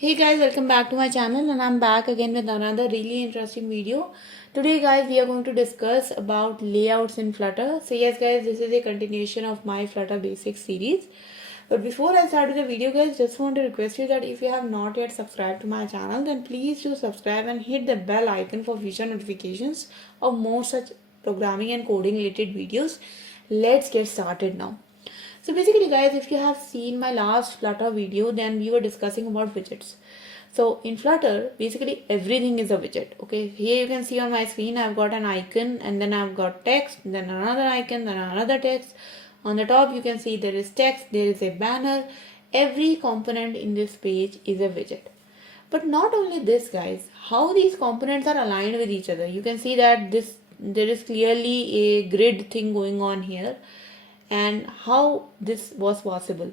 Hey guys, welcome back to my channel and I'm back again with another really interesting video. Today guys, we are going to discuss about layouts in Flutter. So yes guys, this is a continuation of my Flutter Basics series. But before I start with the video guys, just want to request you that if you have not yet subscribed to my channel, then please do subscribe and hit the bell icon for future notifications of more such programming and coding related videos. Let's get started now. So basically guys, if you have seen my last Flutter video, then we were discussing about widgets. So in Flutter, basically everything is a widget. Okay, here you can see on my screen, I've got an icon and then I've got text, then another icon, then another text. On the top, you can see there is text, there is a banner. Every component in this page is a widget. But not only this guys, how these components are aligned with each other. You can see that there is clearly a grid thing going on here. And how this was possible?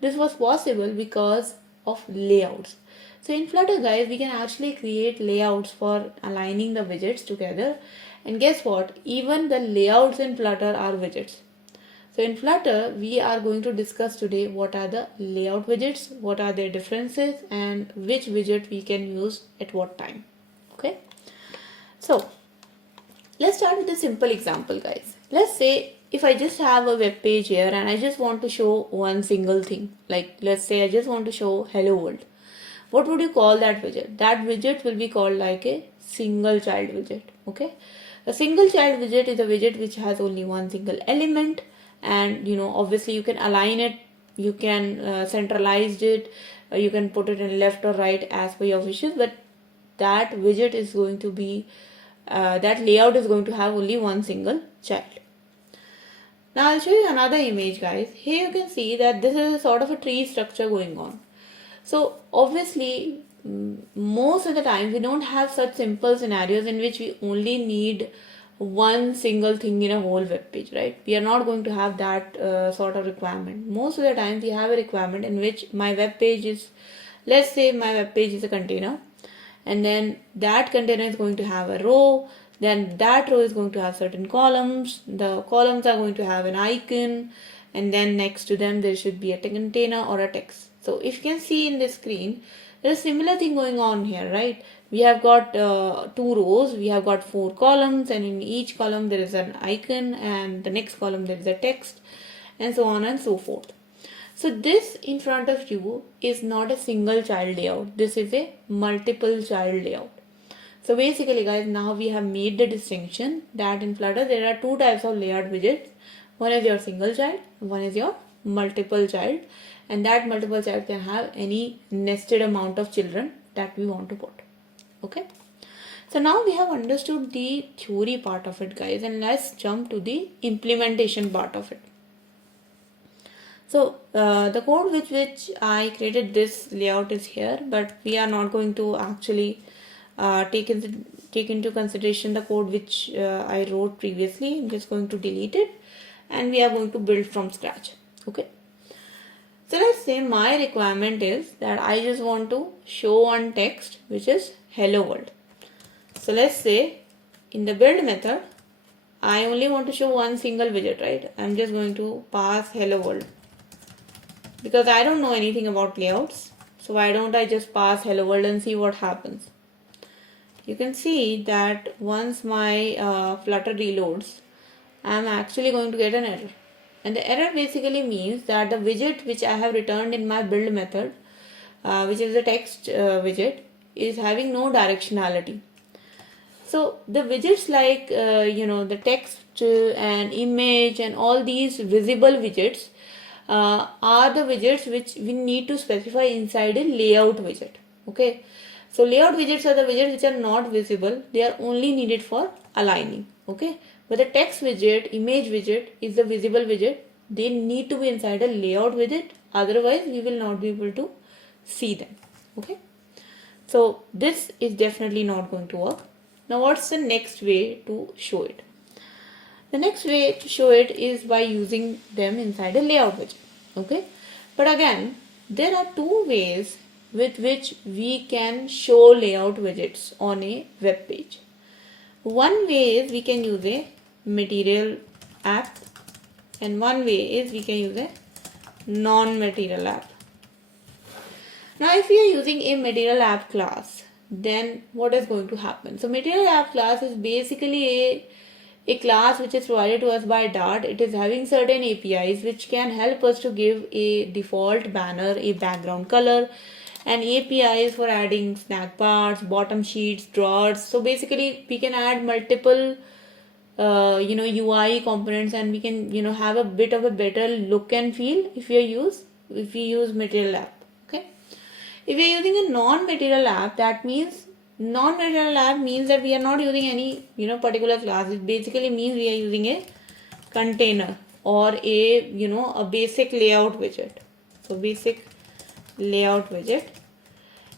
This was possible because of layouts. So in Flutter guys, we can actually create layouts for aligning the widgets together. And guess what? Even the layouts in Flutter are widgets. So in Flutter, we are going to discuss today what are the layout widgets, what are their differences, and which widget we can use at what time. Okay. So let's start with a simple example guys. Let's say if I just have a web page here and I just want to show one single thing, like let's say I just want to show hello world. What would you call that widget? That widget will be called like a single child widget. Okay. A single child widget is a widget which has only one single element, and obviously you can align it, you can centralize it, you can put it in left or right as per your wishes, but that widget is going to be that layout is going to have only one single child. Now I'll show you another image guys. Here you can see that this is a sort of a tree structure going on. So obviously most of the time we don't have such simple scenarios in which we only need one single thing in a whole web page, right? We are not going to have that sort of requirement. Most of the time we have a requirement in which my web page is, let's say my web page is a container, and then that container is going to have a row, then that row is going to have certain columns, the columns are going to have an icon, and then next to them there should be a container or a text. So if you can see in this screen, there is a similar thing going on here, right? We have got two rows, we have got 4 columns, and in each column there is an icon, and the next column there is a text, and so on and so forth. So this in front of you is not a single child layout. This is a multiple child layout. So basically guys, now we have made the distinction that in Flutter there are two types of layout widgets. One is your single child, one is your multiple child, and that multiple child can have any nested amount of children that we want to put. Okay. So now we have understood the theory part of it guys, and let's jump to the implementation part of it. So the code with which I created this layout is here, but we are not going to actually take into consideration the code which I wrote previously. I'm just going to delete it and we are going to build from scratch. Okay. So let's say my requirement is that I just want to show one text which is hello world. So let's say in the build method, I only want to show one single widget, right? I'm just going to pass hello world, because I don't know anything about layouts. So why don't I just pass hello world and see what happens? You can see that once my Flutter reloads, I'm actually going to get an error. And the error basically means that the widget which I have returned in my build method, which is the text widget, is having no directionality. So the widgets like the text and image and all these visible widgets are the widgets which we need to specify inside a layout widget. Okay. So layout widgets are the widgets which are not visible. They are only needed for aligning. Okay. But the text widget, image widget is the visible widget. They need to be inside a layout widget. Otherwise, we will not be able to see them. Okay. So this is definitely not going to work. Now what's the next way to show it? The next way to show it is by using them inside a layout widget. Okay. But again, there are two ways with which we can show layout widgets on a web page. One way is we can use a material app, and one way is we can use a non-material app. Now if we are using a material app class, then what is going to happen? So material app class is basically a class which is provided to us by Dart. It is having certain APIs which can help us to give a default banner, a background color, and APIs for adding snack bars, bottom sheets, drawers. So basically we can add multiple UI components, and we can have a bit of a better look and feel if we use material app. Okay, if we are using a non-material app, that means non-material app means that we are not using any particular class. It basically means we are using a container or a basic layout widget. So basic layout widget,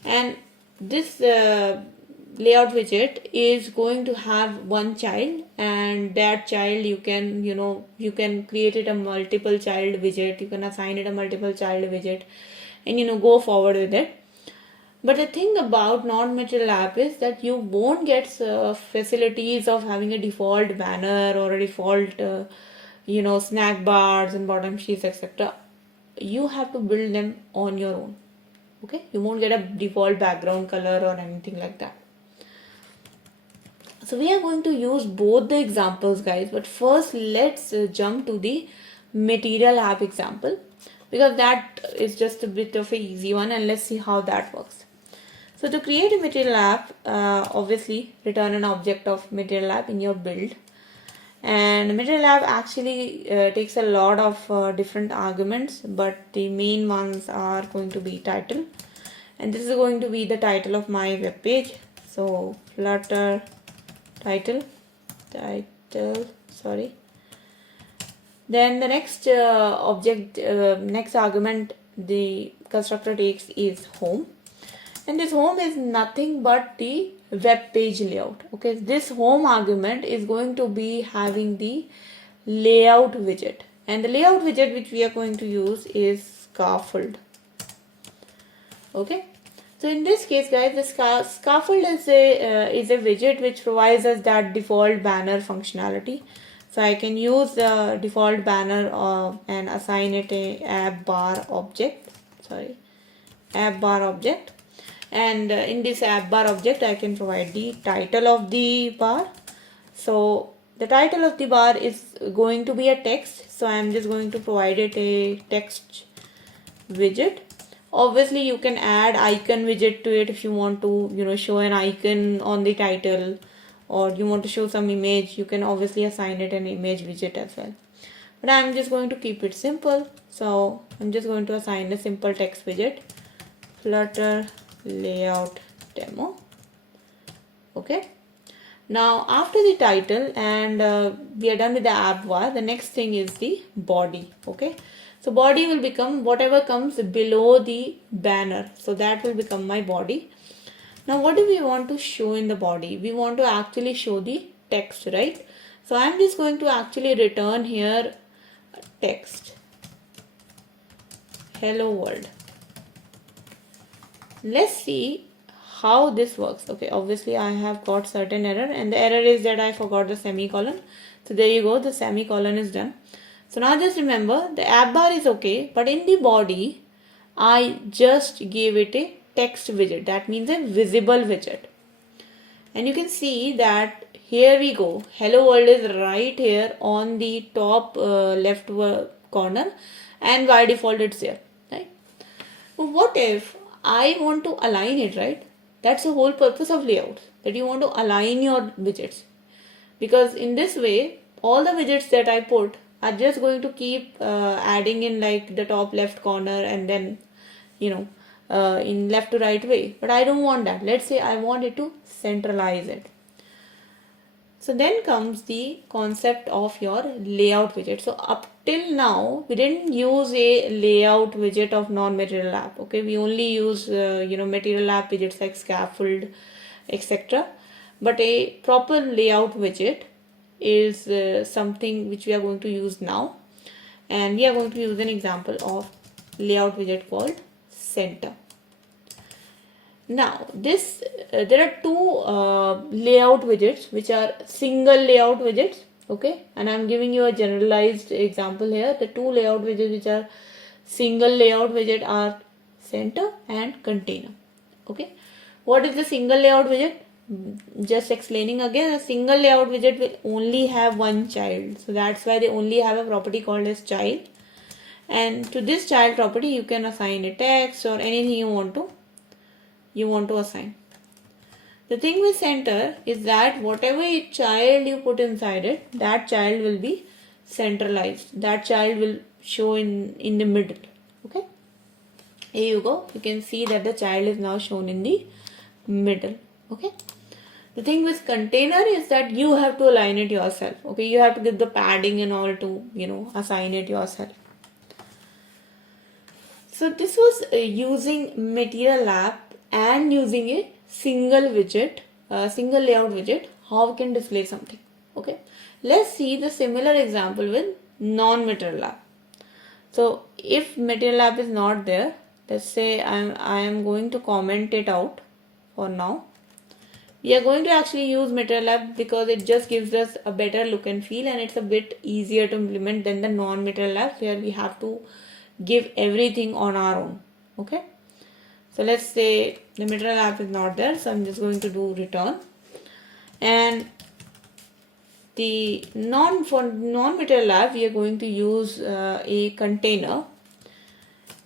and this layout widget is going to have one child, and that child you can create it a multiple child widget, you can assign it a multiple child widget, and go forward with it. But the thing about non-material app is that you won't get facilities of having a default banner or a default snack bars and bottom sheets, etc. You have to build them on your own. Okay, you won't get a default background color or anything like that. So we are going to use both the examples, guys, but first let's jump to the material app example, because that is just a bit of an easy one, and let's see how that works. So to create a material app, obviously return an object of material app in your build, and material app actually takes a lot of different arguments, but the main ones are going to be title, and this is going to be the title of my web page. So Flutter title, sorry. Then the next next argument the constructor takes is home, and this home is nothing but the web page layout. Okay, this home argument is going to be having the layout widget, and the layout widget which we are going to use is scaffold. Okay, so in this case, guys, the scaffold is a widget which provides us that default banner functionality. So I can use the default banner and assign it a app bar object. And in this app bar object, I can provide the title of the bar. So the title of the bar is going to be a text. So I am just going to provide it a text widget. Obviously you can add icon widget to it if you want to show an icon on the title, or you want to show some image. You can obviously assign it an image widget as well, but I'm just going to keep it simple. So I'm just going to assign a simple text widget, Flutter layout demo. Okay, now after the title and we are done with the app bar, the next thing is the body. Okay, so body will become whatever comes below the banner. So that will become my body. Now what do we want to show in the body? We want to actually show the text, right? So I'm just going to actually return here text, hello world. Let's see how this works. Okay, obviously I have got certain error, and the error is that I forgot the semicolon. So there you go, the semicolon is done. So now just remember, the app bar is okay, but in the body I just gave it a text widget. That means a visible widget, and you can see that here we go, hello world is right here on the top left corner, and by default it's there, right? But what if I want to align it, right? That's the whole purpose of layouts, that you want to align your widgets, because in this way all the widgets that I put are just going to keep adding in like the top left corner, and then in left to right way. But I don't want that. Let's say I want it to centralize it. So then comes the concept of your layout widget. So up till now we didn't use a layout widget of non-material app. Okay, we only use material app widgets like scaffold, etc. But a proper layout widget is something which we are going to use now, and we are going to use an example of layout widget called center. Now this there are two layout widgets which are single layout widgets. Okay, and I'm giving you a generalized example here. The two layout widgets which are single layout widget are center and container. Okay, what is the single layout widget? Just explaining again, a single layout widget will only have one child, so that's why they only have a property called as child. And to this child property you can assign a text or anything you want to assign. The thing with center is that whatever child you put inside it, that child will be centralized. That child will show in the middle. Okay, here you go. You can see that the child is now shown in the middle. Okay, the thing with container is that you have to align it yourself. Okay, you have to give the padding and all to assign it yourself. So this was using Material App and using a single widget, single layout widget, how we can display something. Okay, let's see the similar example with non-Material App. So if Material App is not there, let's say I am going to comment it out for now. We are going to actually use Material App because it just gives us a better look and feel, and it's a bit easier to implement than the non-Material App where we have to give everything on our own. Okay, so let's say the Material App is not there, so I'm just going to do return. And the non-Material App, we are going to use a container,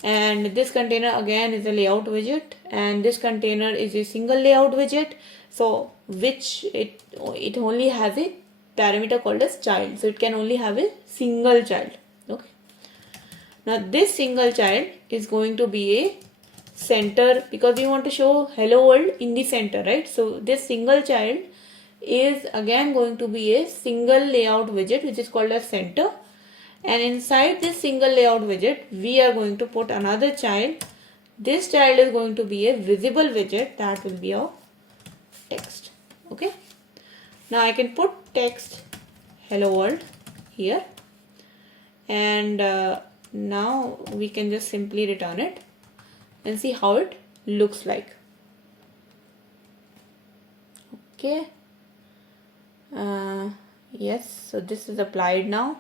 and this container again is a layout widget, and this container is a single layout widget, so which it only has a parameter called as child, so it can only have a single child. Okay, now this single child is going to be a center because we want to show hello world in the center, right? So this single child is again going to be a single layout widget which is called as center, and inside this single layout widget we are going to put another child. This child is going to be a visible widget that will be our text. Okay, now I can put text hello world here, and now we can just simply return it and see how it looks like. Okay, yes, so this is applied now.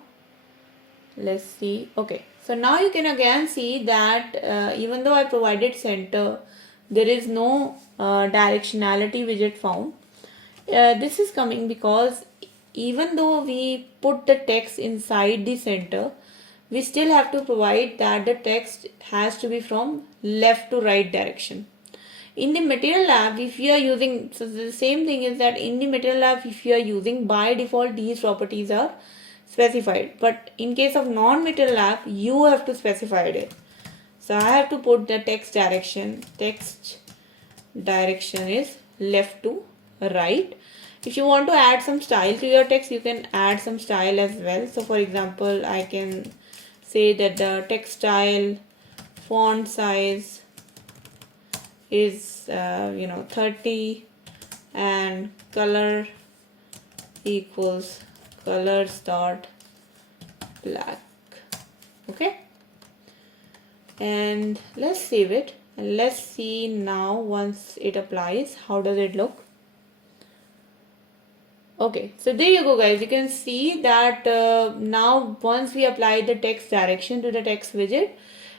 Let's see. Okay, so now you can again see that even though I provided center, there is no directionality widget found. This is coming because even though we put the text inside the center, we still have to provide that the text has to be from left to right direction. In the Material App, if you are using, so the same thing is that in the Material App, if you are using, by default these properties are specified, but in case of non-Material App you have to specify it. So I have to put the text direction is left to right. If you want to add some style to your text, you can add some style as well. So for example, I can say that the text style font size is 30 and color equals colors dot black. Okay, and let's save it and let's see now once it applies how does it look. Okay, so there you go guys, you can see that now once we apply the text direction to the text widget,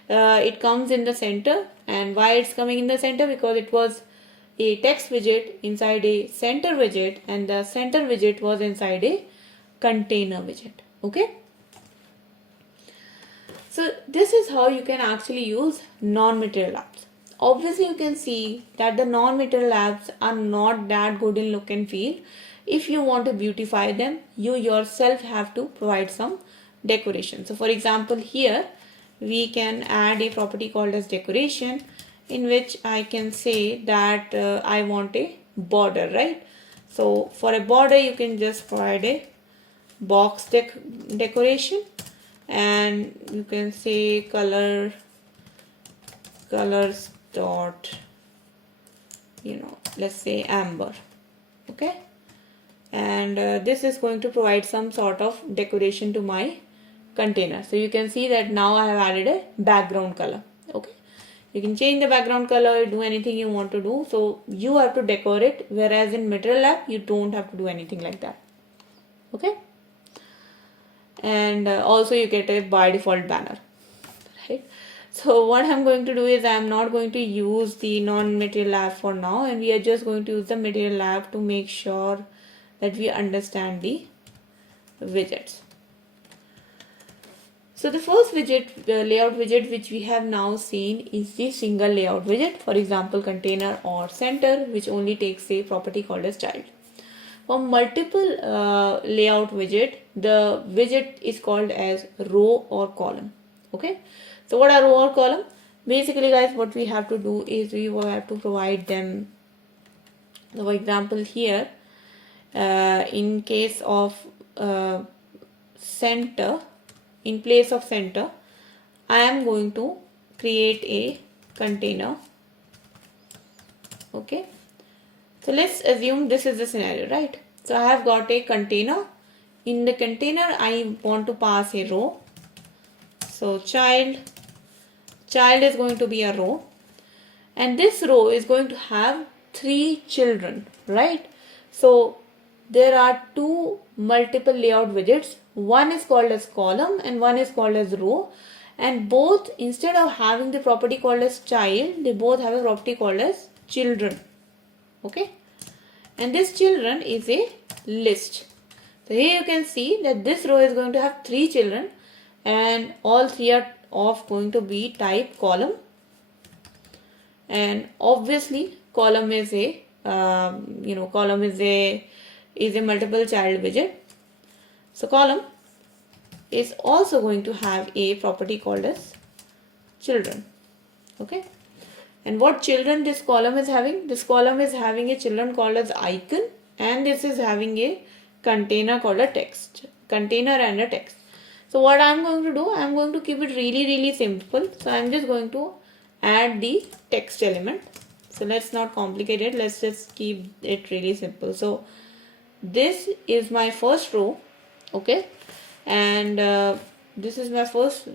it comes in the center. And why it's coming in the center? Because it was a text widget inside a center widget, and the center widget was inside a container widget. Okay, so this is how you can actually use non-Material Apps. Obviously you can see that the non-Material Apps are not that good in look and feel. If you want to beautify them, you yourself have to provide some decoration. So for example, here we can add a property called as decoration, in which I can say that I want a border, right? So for a border you can just provide a box decoration, and you can say colors dot let's say amber. Okay, and this is going to provide some sort of decoration to my container. So you can see that now I have added a background color. Okay, you can change the background color, do anything you want to do. So you have to decorate, whereas in Material App you don't have to do anything like that. Okay, and also you get a by default banner, right? So what I'm going to do is I'm not going to use the non-material lab for now, and we are just going to use the material lab to make sure that we understand the widgets. So the first widget, the layout widget which we have now seen is the single layout widget, for example container or center, which only takes a property called as child. For multiple layout widget, the widget is called as row or column. Okay, so what are row or column? Basically guys, what we have to do is we will have to provide them. So for example here, in case of center, in place of center, I am going to create a container. Okay, so let's assume this is the scenario, right? So I have got a container. In the container, I want to pass a row. So child is going to be a row, and this row is going to have 3 children, right? So there are 2 multiple layout widgets. One is called as column and one is called as row, and both, instead of having the property called as child, they both have a property called as children. Okay, and this children is a list. So here you can see that this row is going to have 3 children, and all 3 are of going to be type column, and obviously column is a column is a multiple child widget. So column is also going to have a property called as children. Okay, and what children this column is having? This column is having a children called as icon, and this is having a container called a text, container and a text. So what I'm going to do, I'm going to keep it really simple. So I'm just going to add the text element. So let's not complicate it, let's just keep it really simple. So this is my first row. Okay, and this is my first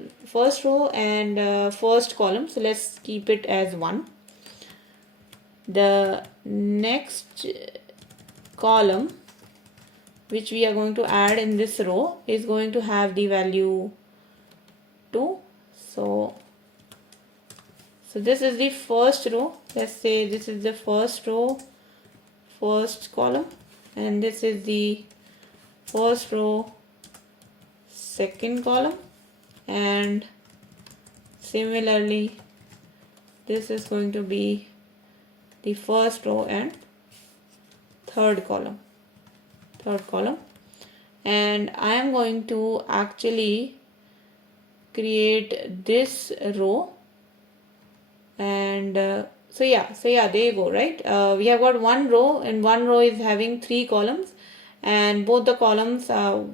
row and first column. So let's keep it as 1. The next column which we are going to add in this row is going to have the value 2. So this is the first row. Let's say this is the first row, first column, and this is the first row, second column, and similarly this is going to be the first row and third column, and I am going to actually create this row, and so yeah, there you go, right? We have got one row, and one row is having 3 columns, and both the columns are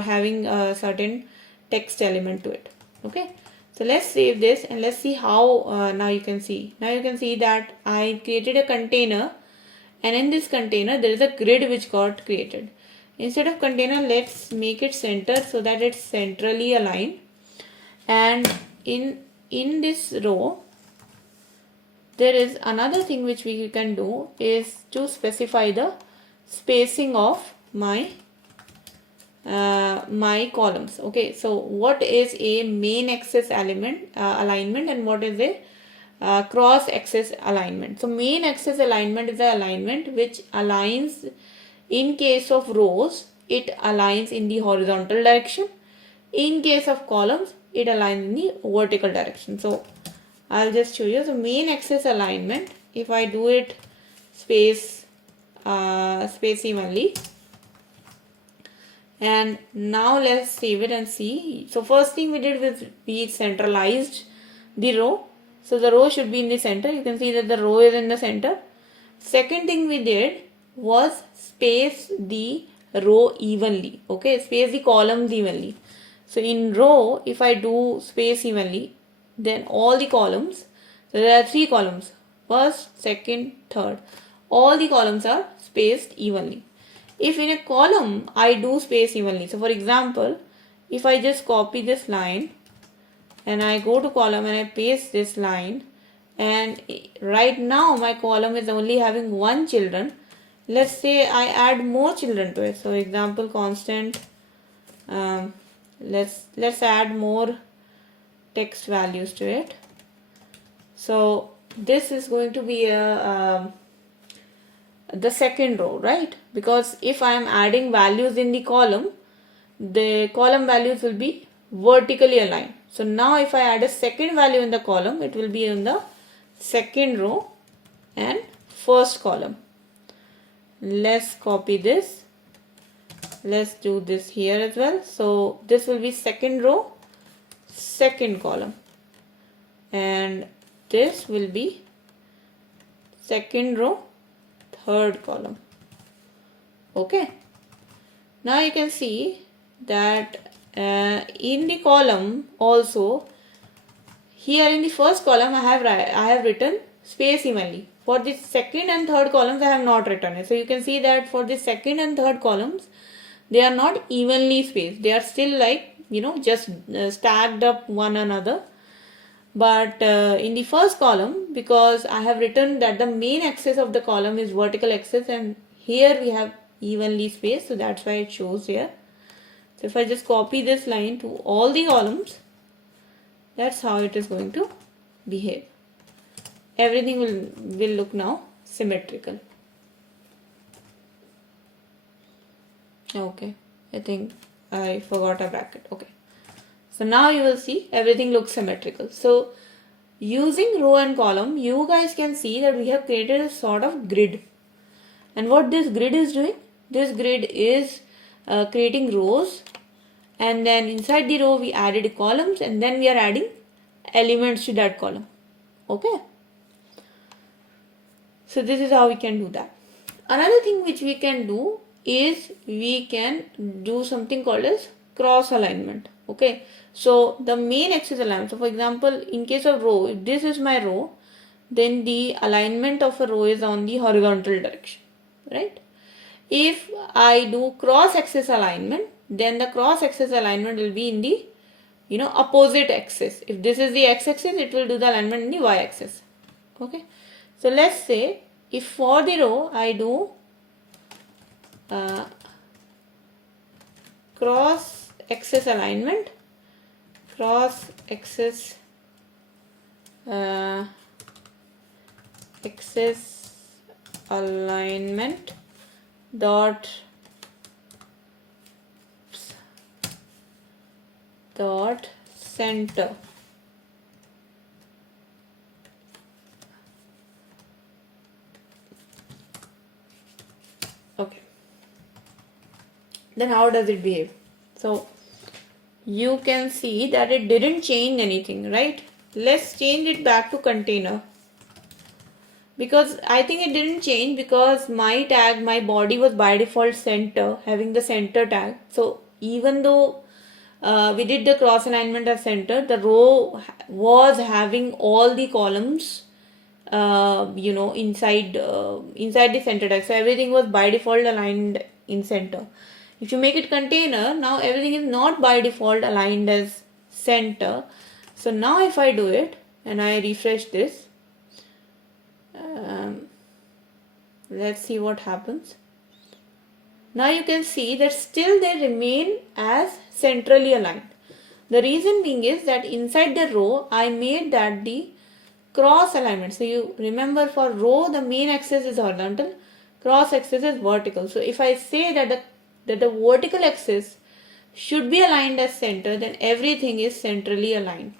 having a certain text element to it. Okay, so let's save this and let's see how now you can see that I created a container, and in this container there is a grid which got created. Instead of container, let's make it center so that it's centrally aligned, and in this row there is another thing which we can do is to specify the spacing of my columns. Okay, so what is a main axis element alignment and what is a cross axis alignment? So main axis alignment is the alignment which aligns, in case of rows it aligns in the horizontal direction, in case of columns it aligns in the vertical direction. So I'll just show you. So main axis alignment, if I do it space evenly, and now let's save it and see. So first thing we did was we centralized the row. So the row should be in the center. You can see that the row is in the center. Second thing we did was space the row evenly. Okay, space the columns evenly. So in row, if I do space evenly, then all the columns, so there are 3 columns, first, second, third, all the columns are spaced evenly. If in a column I do space evenly, so for example, if I just copy this line and I go to column and I paste this line, and right now my column is only having 1 children. Let's say I add more children to it. So example constant, let's add more text values to it. So this is going to be the second row, right? Because if I am adding values in the column values will be vertically aligned. So now if I add a second value in the column, it will be in the second row and first column. Let's copy this. Let's do this here as well. So this will be second row, second column, and this will be second row, third column. Okay. Now you can see that in the column also, here in the first column I have written space evenly. For the second and third columns I have not written it. So you can see that for the second and third columns they are not evenly spaced. They are still like, just stacked up one another. But in the first column, because I have written that the main axis of the column is vertical axis, and here we have evenly spaced, so that's why it shows here. So if I just copy this line to all the columns, that's how it is going to behave. Everything will look now symmetrical. Okay, I think I forgot a bracket. Okay. So now you will see everything looks symmetrical. So using row and column, you guys can see that we have created a sort of grid. And what this grid is doing? This grid is creating rows, and then inside the row we added columns, and then we are adding elements to that column. Okay. So this is how we can do that. Another thing which we can do is we can do something called as cross alignment. Okay. So the main axis alignment. So for example, in case of row, if this is my row, then the alignment of a row is on the horizontal direction, right? If I do cross axis alignment, then the cross axis alignment will be in the opposite axis. If this is the x axis, it will do the alignment in the y axis. Okay. So let's say if for the row I do cross axis alignment, axis alignment dot center. Okay. Then how does it behave? So you can see that it didn't change anything, right? Let's change it back to container, because I think it didn't change because my tag, my body was by default center, having the center tag. So even though we did the cross alignment as center, the row was having all the columns inside the center tag. So everything was by default aligned in center. If you make it container, now everything is not by default aligned as center. So now if I do it and I refresh this, let's see what happens. Now you can see that still they remain as centrally aligned. The reason being is that inside the row I made that the cross alignment. So you remember, for row the main axis is horizontal, cross axis is vertical. So if I say that the vertical axis should be aligned as center, then everything is centrally aligned.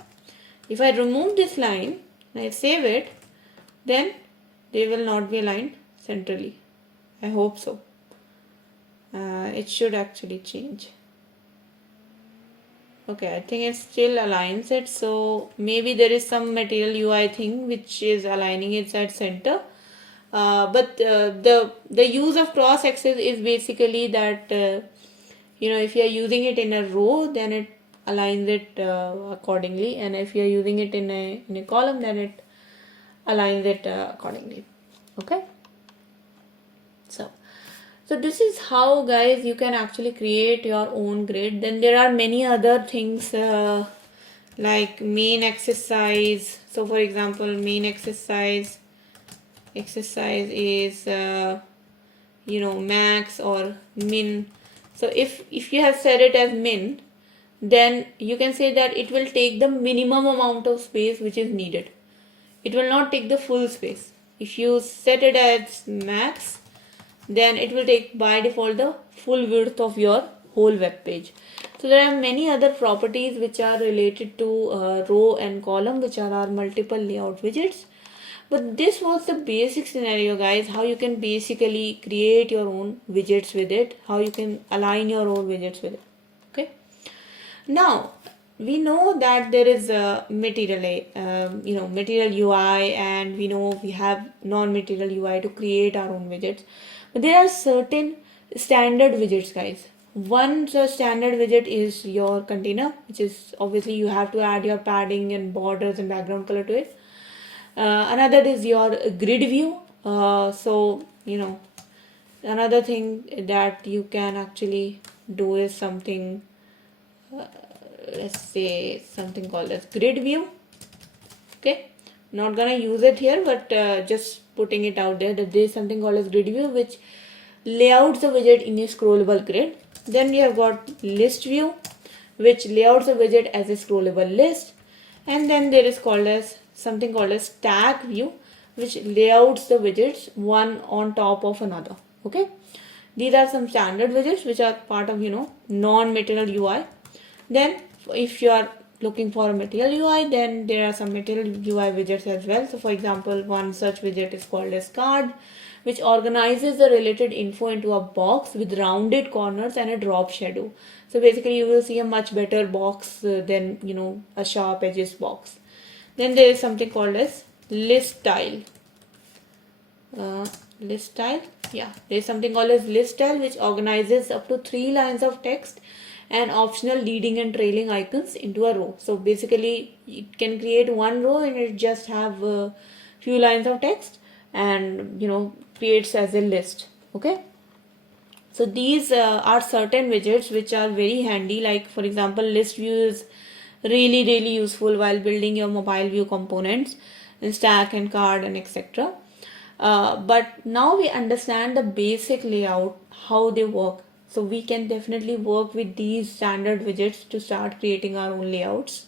If I remove this line and I save it, then they will not be aligned centrally. I hope so. It should actually change. Okay, I think it still aligns it. So maybe there is some material UI thing which is aligning it at center. But the use of cross axis is basically that if you are using it in a row, then it aligns it accordingly, and if you are using it in a column, then it aligns it accordingly. Okay. So this is how, guys, you can actually create your own grid. Then there are many other things like main axis size. So for example, main axis size is max or min. So if you have set it as min, then you can say that it will take the minimum amount of space which is needed. it will not take the full space. If you set it as max, then it will take by default the full width of your whole web page. So there are many other properties which are related to row and column, which are our multiple layout widgets. But this was the basic scenario, guys, how you can basically create your own widgets with it, how you can align your own widgets with it. Okay. Now we know that there is a material UI, and we know we have non-material UI to create our own widgets. But there are certain standard widgets, guys. One such standard widget is your container, which is obviously you have to add your padding and borders and background color to it. Another is your grid view. Another thing that you can actually do is something, let's say something called as grid view. Okay, not gonna use it here, but just putting it out there that there is something called as grid view, which layouts the widget in a scrollable grid. Then we have got list view, which layouts the widget as a scrollable list. And then there is called as something called as stack view, which layouts the widgets one on top of another. Okay, these are some standard widgets which are part of non-material UI. Then if you are looking for a material UI, then there are some material UI widgets as well. So for example, one such widget is called as card, which organizes the related info into a box with rounded corners and a drop shadow. So basically you will see a much better box than a sharp edges box. Then there is something called as list style. There is something called as list style, which organizes up to 3 lines of text and optional leading and trailing icons into a row. So basically it can create one row and it just have a few lines of text and creates as a list. Okay, so these are certain widgets which are very handy. Like for example, list view is really useful while building your mobile view components in stack and card and etc. But now we understand the basic layout, how they work. So we can definitely work with these standard widgets to start creating our own layouts.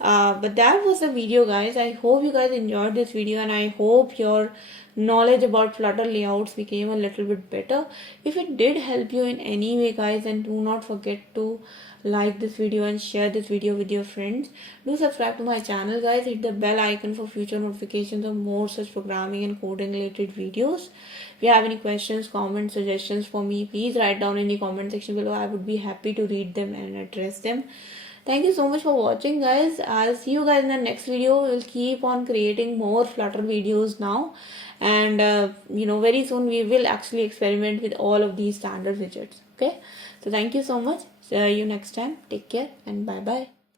But that was the video, guys. I hope you guys enjoyed this video, and I hope your knowledge about Flutter layouts became a little bit better. If it did help you in any way, guys, then do not forget to like this video and share this video with your friends. Do subscribe to my channel, guys. Hit the bell icon for future notifications of more such programming and coding related videos. If you have any questions, comments, suggestions for me, please write down in the comment section below. I would be happy to read them and address them. Thank you so much for watching, guys. I'll see you guys in the next video. We'll keep on creating more Flutter videos now, and very soon we will actually experiment with all of these standard widgets. Okay, so thank you so much. See you next time. Take care and bye bye.